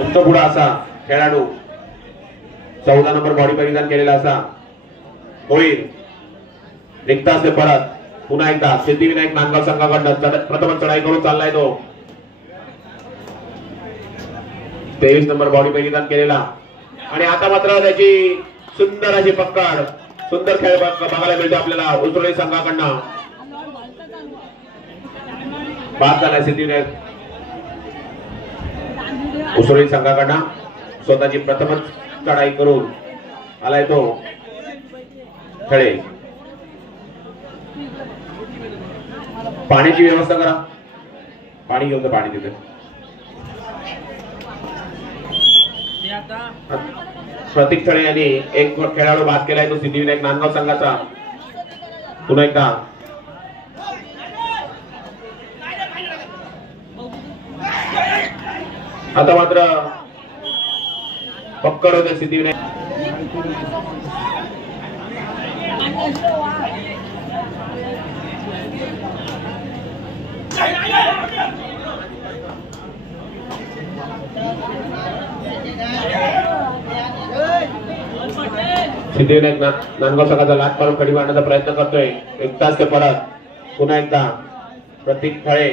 पुढा असा खेळाडू 14 number body परिधान केलेला असा होईल निघता असते परत पुन्हा एकदा सिद्धिविनायक नांदगाव संघाकडनं प्रथम चढाई करून चाललाय तो 23 नंबर बॉडी परिधान केलेला आणि आता मात्र त्याची सुंदर अशी पकड सुंदर खेळ बघायला मिळतो आपल्याला उतरणी संघाकडनं बाद झालाय सिद्धिविनायक उसळी संघाकडनं स्वतःची प्रथमच चढाई करून आलाय तो खेळे पाण्याची व्यवस्था करा पाणी घेऊन पाणी तिथे प्रतीक थळे यांनी एक खेळाडू बाद केलाय तो सिद्धिविनायक नांदगाव संघाचा पुन्हा एकदा आता मात्र पक्कड होते सिद्धिविनायक सिद्धिविनायक नांदगाव संघाचा लाट मारून कडी मारण्याचा प्रयत्न करतोय एक तास ते परत पुन्हा एकदा प्रतीक थळे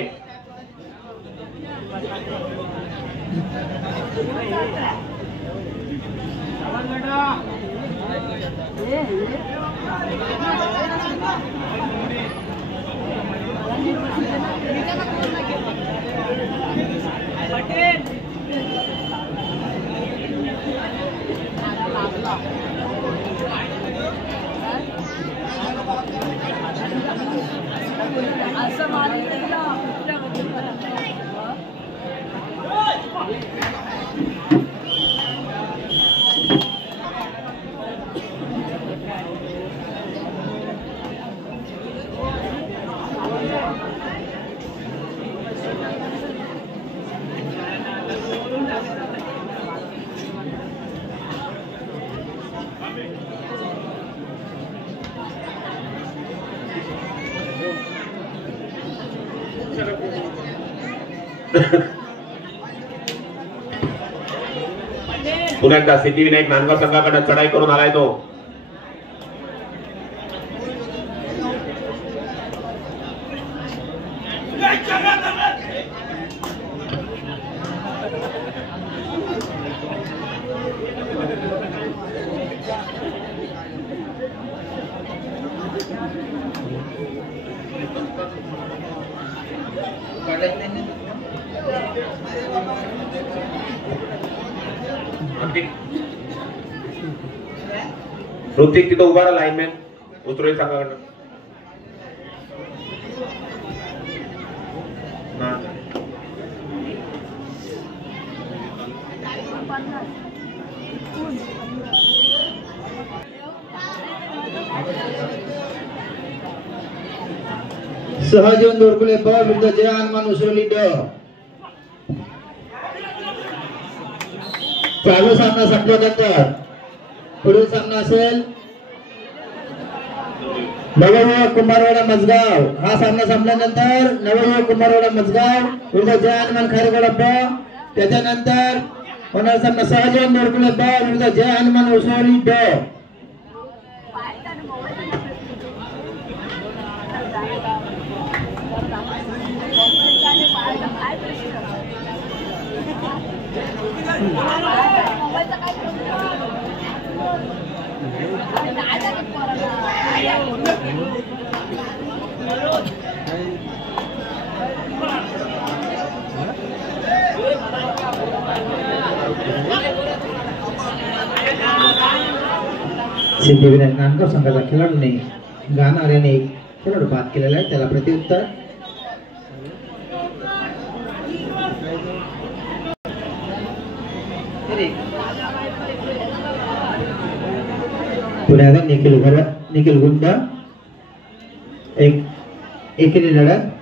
पुन्हा एकदा सिद्धिविनायक नांदगाव संघाकडे चढाई करून आलाय तो ऋतिक तिथं उभा राहा लाईनमॅन उतरोळी संघाकडनं सहजीवन दोरकुले ब विरुद्ध जय हनुमान उसरोली ड चालू सामना संपल्यानंतर पुढील सामना असेल नवयुवक कुंभारवाडा मजगाव हा सामना संपल्यानंतर नवयुवक कुंभारवाडा मजगाव विरुद्ध जय हनुमान खारेगोडा ब त्याच्यानंतर होणार सामना सहजीवन दोरकुले ब विरुद्ध जय हनुमान उसरोली ड सिद्धिविनायक नांदगाव संघाच्या खेळाडूने गाणाऱ्याने खेळाडू बाद केलेला आहे त्याला प्रत्युत्तर पुण्याचा निखिल गुंड एक एकेरी लढत